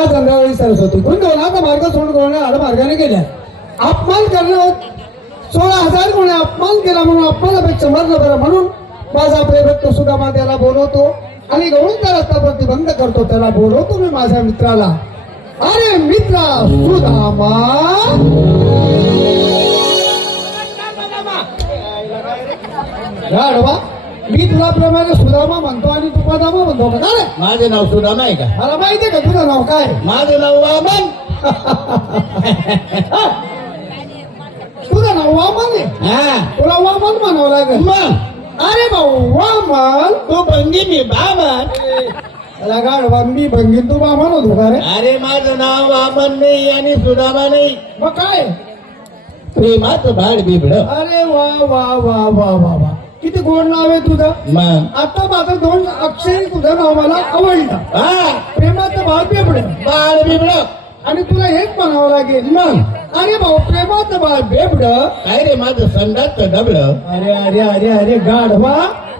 का चंद्रावळी सरस्वती गुंतवला मार्ग सोडून कोणा आड मार्गाने गेल्या अपमान करणं 16,000 कोणी अपमान केला म्हणून अपमानापेक्षा मरणं बरं म्हणून माझा प्रेमभक्त सुदामा त्याला बोलवतो आणि गवळीचा रस्ता प्रतिबंध करतो त्याला बोलवतो मी माझ्या मित्राला. अरे मित्रा सुदामा गाढवा मी तुला प्रमाणे सुदामा म्हणतो आणि तू पदामा म्हणतो का? अरे माझं नाव सुदामा आहे का? मला माहितीये का तुझं नाव काय? माझं नाव वामन. तुझं नाव वामन आहे? हा तुला वामन म्हणावं लागेल मग. अरे भाऊ वामन तू भंगी मी बामन. त्याला गाढवा मी भंगीन तू वामन होतो का रे? अरे माझं नाव वामन नाही आणि सुदामा नाही. मग काय? प्रेमाचं भाड बिबड. अरे वा वा वा वा वा वा किती गोड नाव आहे तुझं. मग आता माझं 2 अक्षरी तुझं नाव मला आवडलं. हा प्रेमाचं भाव बेबड बाळ बिबड. आणि तुला हेच म्हणावं लागेल मग. अरे भाऊ प्रेमाचं बाळ बेबड. काय रे माझं संडासचं डबड. अरे अरे अरे अरे गाढवा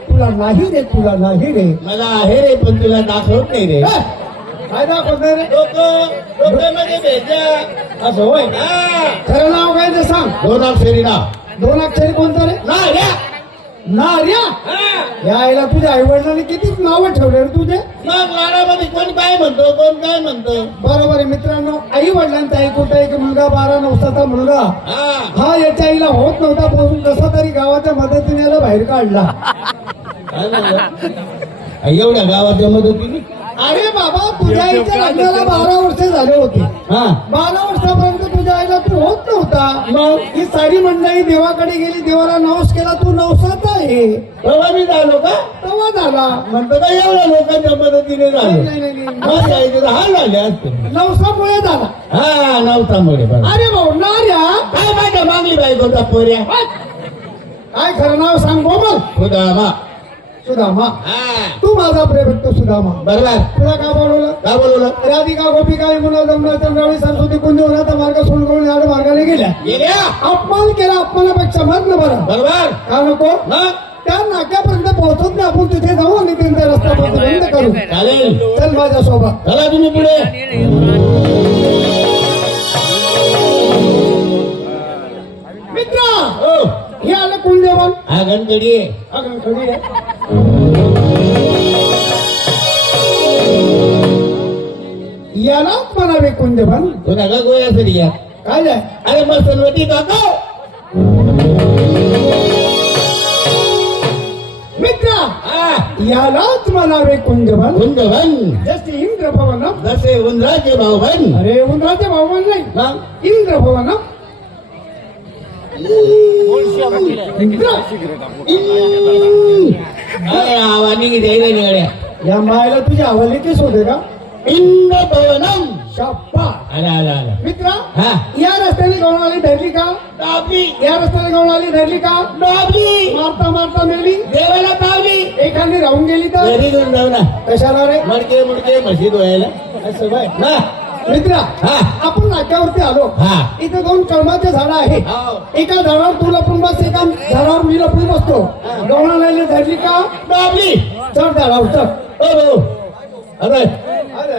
तुला नाही रे तुला नाही रे. मला आहे रे पण तुला दाखवत नाही रे. काय दाखवत रे? डोक्यामध्ये भेजा असं होय. हा खरं नाव काय ते सांग. 2 अक्षरी नाव. 2 अक्षरी कोणतं रे? नार्या. नार्या. हा यायला तुझ्या आई वडिलांनी किती नावं ठेवले रे तुझे. मग वाड्यामध्ये कोण काय म्हणतो कोण काय म्हणतो. बरोबर आहे मित्रांनो. आई वडिलांचा ऐकून एक मुलगा 12 नवसाचा मुलगा हा हा याच्या आईला होत नव्हता पासून कसा तरी गावाच्या मदतीने याला बाहेर काढला. काय म्हणलं? एवढ्या गावाच्या मदतीने. अरे बाबा तुझ्या आईच्या लग्नाला 12 वर्ष झाले होते. हा 12 वर्षापर्यंत तुझ्या आईला तू होत नव्हता. मग ही सारी मंडळी देवाकडे गेली देवाला नवस केला तू नवसाचा आहे तेव्हा मी झालो का? तेव्हा झाला. म्हणतो का एवढ्या लोकांच्या मदतीने झालो. नाही, नाही, नाही. माझ्या आईचे हाल झाले असते. नवसामुळे झाला. हा नवसामुळे बरं. अरे भाऊ नार्या काय माझ्या मागली बायकोचा पोऱ्या. काय खरं नाव सांग बोल. सुदामा. सुदामा हा तू माझा प्रेमभक्त सुदामा. बरोबर. तुला का बोलवलं? का बोलवलं? राधिका गोपिका यमुना जमुना चंद्रावळी सरस्वती कुंजवनाचा मार्ग सोडून करून आड मार्गाने गेल्या. गेल्या. अपमान केला अपमानापेक्षा मरण बरं. बरोबर. का नको? मग त्या नाक्यापर्यंत पोहोचत नाही आपण तिथे जाऊ आणि त्यांचा रस्ता बंद करू. चालेल. चल माझ्या सोबत. चला तुम्ही पुढे. मित्रा हो हे आलं कुंजवन. हा गणगडी आहे. अगं खडी आहे. यालाच म्हणावे कुंजवन. तुला का गोयासाठी या. काय आहे? अरे मस्तवती काका. मित्रा हा यालाच म्हणावे कुंजवन. कुंजवन. जसे इंद्र भवन. जसे उंदराचे भाऊबंद. अरे उंदराचे भावमान नाही मग इंद्र भवन. इंद्र अरे आवानी द्यायला निघाल्या. या मायला तुझी हवाली केस होते का? इंद्र भवनम. शाप्पा. आला आला आला. मित्रा हा या रस्त्याने गवळाली धरली का? दाबली. या रस्त्याने गवळाली धरली का? दाबली. मारता मारता मेली. देवाला पावली. एखादी राहून गेली तर घरी घेऊन जाऊ ना. कशाला रे? मडके मुडके म्हशी धुवायला. असं बाय ना मित्रा हा आपण नाक्यावरती आलो. हा इथे 2 कळमाचे झाडं आहेत. हो. एका झाडावर तू लपून बस एका झाडावर मी लपून बसतो. गवळाला धरली का? दाबली. चढ झाडावर चढ. हो अरे अरे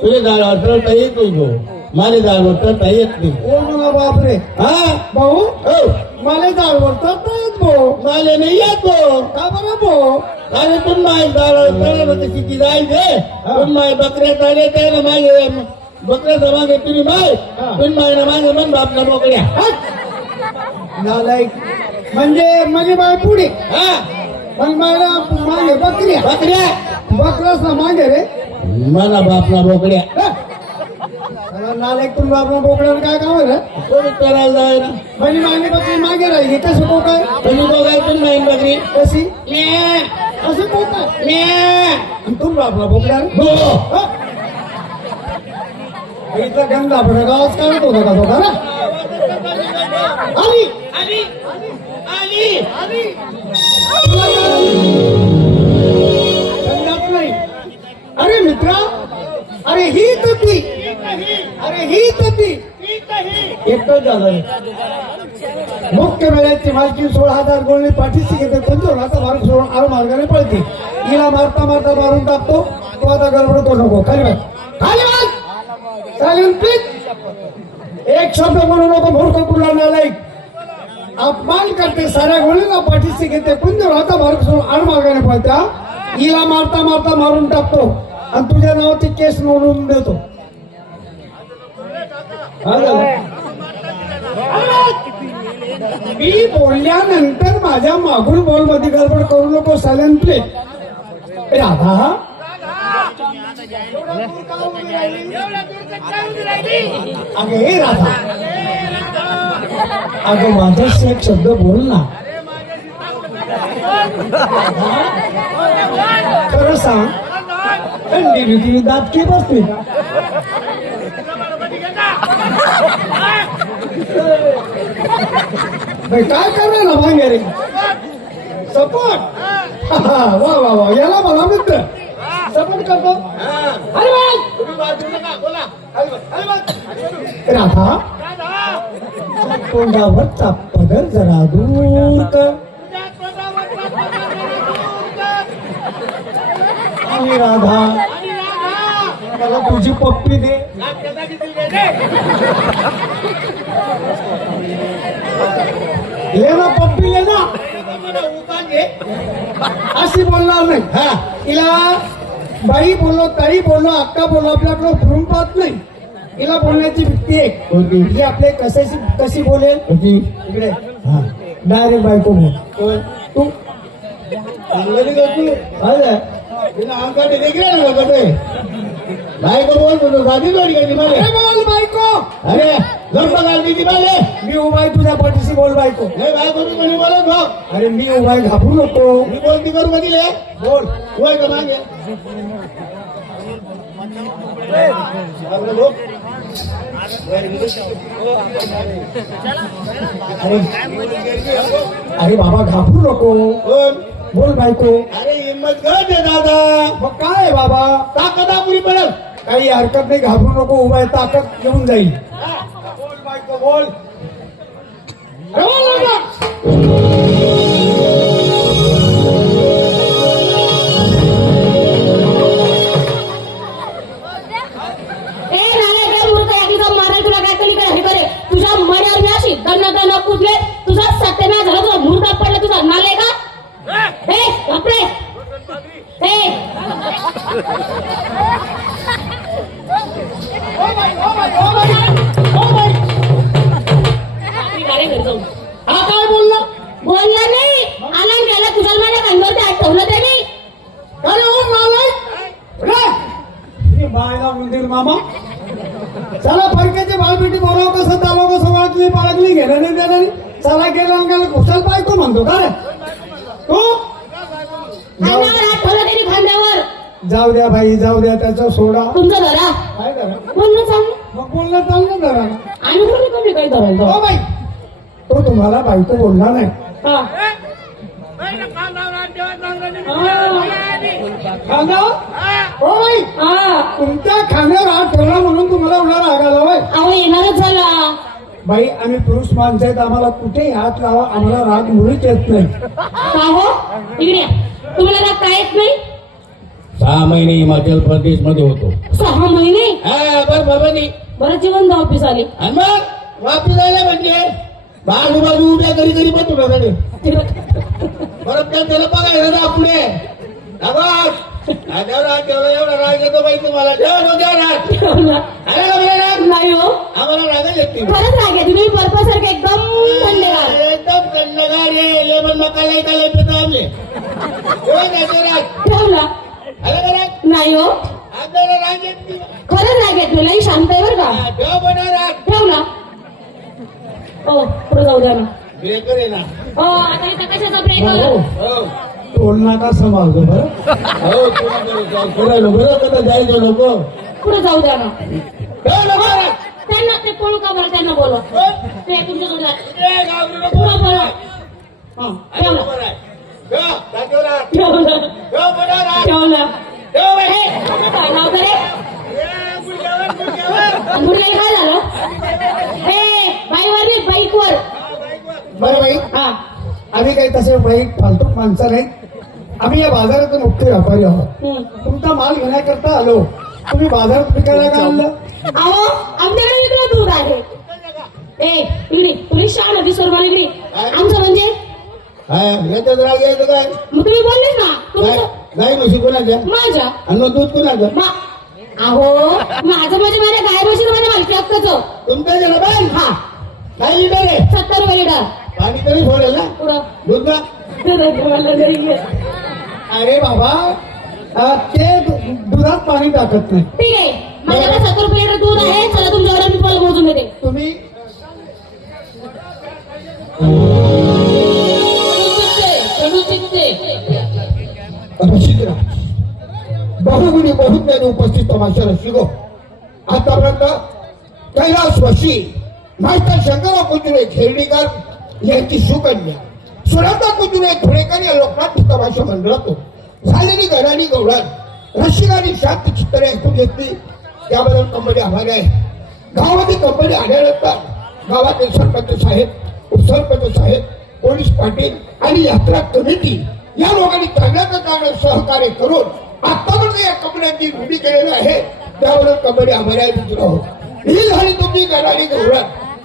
तुझे झाडावर चढता येत नाही भाऊ. माझ्या झाडावर चढता येत नाही. ओ म्हणा बापरे. हा भाऊ हो मला झाडवर चढता येत भाऊ. मला नाही येत भाऊ. का बरं भाऊ? अरे तुम माय झाडावर चढलं किती जायचे. तुम माय बकऱ्या चाले त्याला मागे बकऱ्याचा मागे तुम्ही माय. तुम्ही मायला मागे मन बापला मोकड्या. नालायक म्हणजे माझी बाय पुढे हा पण मला मागे बकऱ्या. बकऱ्या बकराच ना मागे रे. मला बापला मोकड्या. नालायक तुम्ही आपला बोकड्याला काय काम आहे रे? कोणी करायला जायला. म्हणजे मागे बकरी मागे राहिली कसं तो काय? तुम्ही बघाय तुम्ही माहीत बकरी. कशी म्या असं तो काय? म्या. तुम्ही आपला बोकड्या हो इथला गंगा आपल्या गावात काढत होता का तो का ना? आली आली आली आली गंगाच नाही. अरे मित्रा अरे ही तर ती. अरे ही तर ती. एकच झालं. मुख्य मेळ्याची मालकी 16,000 गोळणी पाठीशी घेते. पंचवनाचा मार्ग सोडून आर मार्गाने पळते. हिला मारता मारता मारून टाकतो. तो आता गडबड करू नको. खाली बस खाली बस. Silent please. एक शब्द म्हणू नको मूर्ख कुठला नालायक. अपमान करते साऱ्या गोळीला पाठीशी घेते कुंज राहता मार्ग सोडून आडमार्गाने पळत्या. हिला मारता मारता मारून टाकतो आणि तुझ्या नावाची केस नोंदवून देतो. हा झालं. मी बोलल्यानंतर माझ्या मागून बॉल मध्ये गडबड करू नको. Silent please. राधा अगं हे राधा अगं माझ्याशी एक शब्द बोल ना. खरं सांग थंडी दात की बसते का? काय करणार ना मागे रे सपोर्ट. वा वा वा याला मला मित्र सपोर्ट करतो. अरे राधा तोंडावरचा पदर जरा दूर कर. आणि राधा मला तुझी पप्पी दे. ले ना पप्पी ले ना. अशी बोलणार नाही. हा तिला बाई बोललो ताई बोललो अक्का बोललो आपल्याकडं फिरून पाहत नाही. तिला बोलण्याची भीती आहे. ही आपले कशी बोलेल इकडे डायरेक्ट बायको बोल. तू बायको बोल बोलतो साधी जोडी का तुम्हाला. बोल बायको. अरे गप्पा घालती ती मला. मी उभाय तुझ्या पाठीशी बोल बायको. नाही बायको तू कोणी बोलत भाऊ. अरे मी उभाय घाबरू नको. मी बोलती करू का दिले बोल होय का मागे आपलं लोक. अरे बाबा घाबरू नको. बोल बोल बायको. अरे हिंमत कर दे दादा. मग काय आहे बाबा ताकद पुरी पडेल. काही हरकत नाही घाबरू नको. उभाय ताकद घेऊन जाईल. बोल बायको बोल. तुझ्या मर्यादा मी अशी दन्न कुठले तुझा सत्याना झाला. तुझा मुर्दा पडला तुझा नाले का. हे बापरे हे घरी जाऊन हा काय बोलला. बोलला नाही आला गेला तुझ्या माझ्या कांद्यावरती हात ठेवलं त्याने. अरे हो नालायक. बायला मंदिर मामा चला फरक्याचे बाळपेटी बोलाव कसं चालव कसं वाटली बाळगली घेणं नाही देणं नाही. चला गेलं गेलं घुसाल बायको म्हणतो का रे तू. खांद्यावर हात ठेवला त्याने खांद्यावर. जाऊ द्या भाई जाऊ द्या त्याचा सोडा. तुमचं धरा काय करा बोलणं चांगलं. मग बोलणं चाललं जरा. आणि कोणी कमी काही धरायचं. हो बाई तो तुम्हाला बायको बोलणार नाही. हा खांद्यावर हो बाई हा तुमच्या खांद्यावर हात ठेवला म्हणून तुम्हाला एवढा राग आला बाई. अहो येणारच झाला. बाई आम्ही पुरुष माणसं आहेत आम्हाला कुठेही हात लावा आम्हाला राग मुळीच येत नाही. का हो इकडे या. तुम्हाला राग काय येत नाही. 6 महिने हिमाचल प्रदेश मध्ये होतो. 6 महिने बरं बाबा नाही. बरं जीवन ऑफिस आले. आणि मग वापस आले म्हणजे बाजूबाजू उभ्या कधी कधी पण तुला परत काय त्याला बघायचं ना पुढे. ठेवला एवढा राग येतो बाई तुम्हाला. ठेवा द्या राग. ठेवला अरे का राग नाही हो. आम्हाला राग येते. खरंच राग आहे. तुम्ही पर्पज सारखे एकदम थंडेगार. एकदम थंडगार आहे. लेमन मकाला एकाला पितो आम्ही. राग ठेवला अरे का राग नाही हो. आपल्याला राग येत नाही. खरंच राग येत नाही. शांत आहे बरं का. ठेवा पण राग. ठेवला हो पुढे जाऊ द्या ना. ब्रेकर आहे ना. हो आता इथं कशाचा ब्रेक. हो टोल नाका सांभाळतो बरं. हो फिरायला बरं का जायचं नको. पुढे जाऊ द्या ना. ठेव नको राग. त्यांना ते पळू का बरं त्यांना बोलवा. ते तुमच्या ए, घाबरू नको. पुढे बोलवा. हा अरे ठेवला बरोबर आहे. ठेव, टाकेव राग. ठेवला ठेव पण राग. ठेवला. ठेव बाई. हे, काय नाव करे ए, गुडघ्यावर, गुडघ्यावर. मुरलेलं काय झालं. हे बाईवर नाही बाईकवर. बरं बाई हा आम्ही काही तसे वाईट फालतू माणसं नाही. आम्ही या बाजारातून मुख्य व्यापारी आहोत. हम्म. तुमचा माल घेण्याकरता आलो. तुम्ही बाजारात विकायला का आणलं? अहो आमच्याकडे इकडे दूध आहे. इकडे तुम्ही शाळा दिसर मला इकडे आमचं म्हणजे याच्यात राग यायचं काय मग तुम्ही बोलले ना तुमचं गाय म्हशी कोणाच्या माझ्या आणि मग दूध कोणाचं अहो माझं म्हणजे माझ्या गाय बशील माझ्या मालकी हक्काचं तुमच्या जरा बाई हा काय लिटर आहे 70 रुपये लिटर पाणी तरी सोडेल ना पुढं दूध ना मला नाही येत. अरे बाबा ते दुधात पाणी टाकत नाही. ठीक आहे माझ्याकडे 70 रुपये लिटर दूध आहे. चला तुमच्या ऑर्डर मी तुम्हाला मोजून देते. तुम्ही बहुगुणी बहुज्ञानी उपस्थित तमाशा रसिको आतापर्यंत कैलासवासी मास्टर शंकरराव कुंजुरे खेर्डीकर यांची सुकन्या सुरंदा कुंजुरे धुळेकर या लोकनाट्य तमाशा मंडळातून झालेली घराणी गवळण रसिकांनी शांत चित्रे ऐकून घेतली त्याबद्दल कंपनी आभारी आहे. गावामध्ये कंपनी आल्यानंतर गावातील सरपंच साहेब उपसरपंच साहेब पोलीस पाटील आणि यात्रा कमिटी या लोकांनी चांगल्यात चांगलं सहकार्य करून आतापर्यंत या कंपन्यांची रूढी केलेली आहे त्याबद्दल कंपनी आभारी आहे. मित्र ही झाली तुमची घराणी गौरव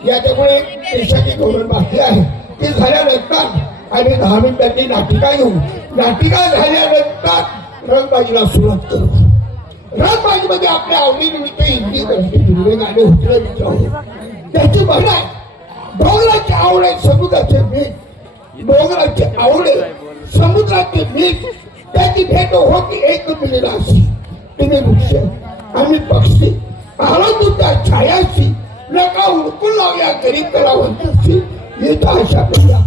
याच्यामुळे देशाची गौरव बाकी आहे ती झाल्यानंतर आणि 10 मिनिटांनी नाटिका घेऊ. नाटिका झाल्यानंतर रंगबाजीला सुरुवात करू. रंगबाजीमध्ये आपल्या आवडीनिमित्त हिंदी गणपती गाणे होते मित्र त्याची म्हण आहे डोंगराचे आवडे समुद्राचे मीठ डोंगराचे आवडे समुद्राचे मीठ त्याची भेट होती एक मिनिटाशी तुम्ही वृक्ष आम्ही पक्षी आला तुमच्या छायाशी नका उडकून लावल्या गरीब कलावंताशी येत अशा ऐकूया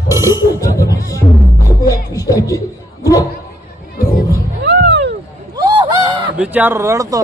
कृष्णाची ग्रुप विचार रडतो